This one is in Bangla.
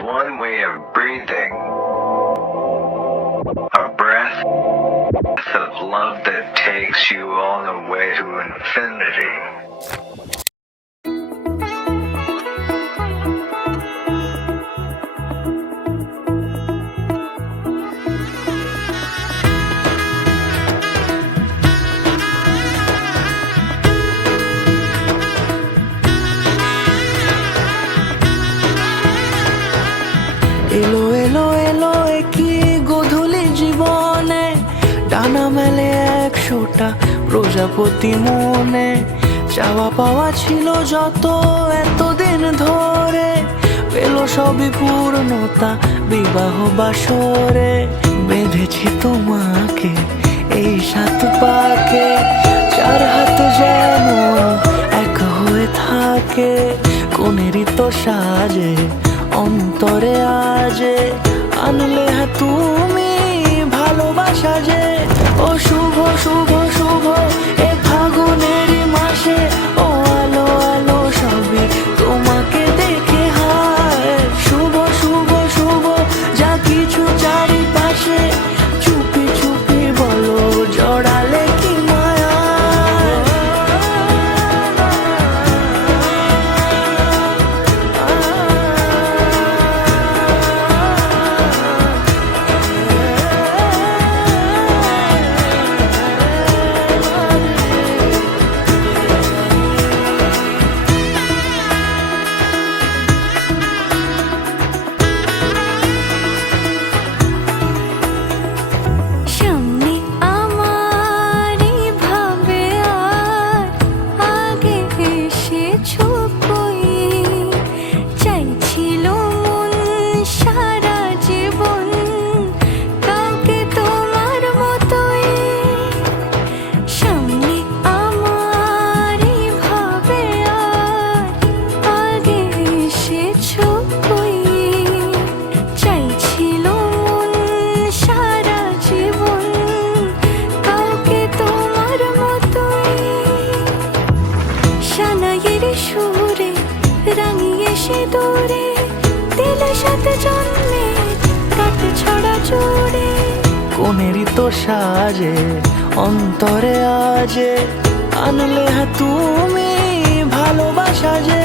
one way of breathing, a breath of love that takes you all the way to infinity. এলো এলো এলো কি গোধূলি জীবনে, ডানা মেলে 100টা প্রজাপতি মনে। চাওয়া পাওয়া ছিল যত এতদিন ধরে, পেল সবই পূর্ণতা বিবাহ বাসরে। বেঁধেছি তোমাকে এই 7 পাকে, 4 হাত যেন এক হয়ে থাকে। কোনেরই তো সাজে অন্তরে আজে, আনলে তুমি ভালোবাসা যে। ও শুভ শুভ শুভ এ ফাগুনেরই মাসে, ও আলো আলো সবই তোমাকে দেখে হায়। শুভ শুভ শুভ যা কিছু চারিপাশে, চুপি চুপি বলো জড়ালে কি মায়া। সুরে রাঙিয়ে সে দূরে, দিলে 7 জন্মে কাট ছড়া জোড়ে। কোনেরই তো সাজে অন্তরে আজে, আনলে তুমি ভালোবাসা যে।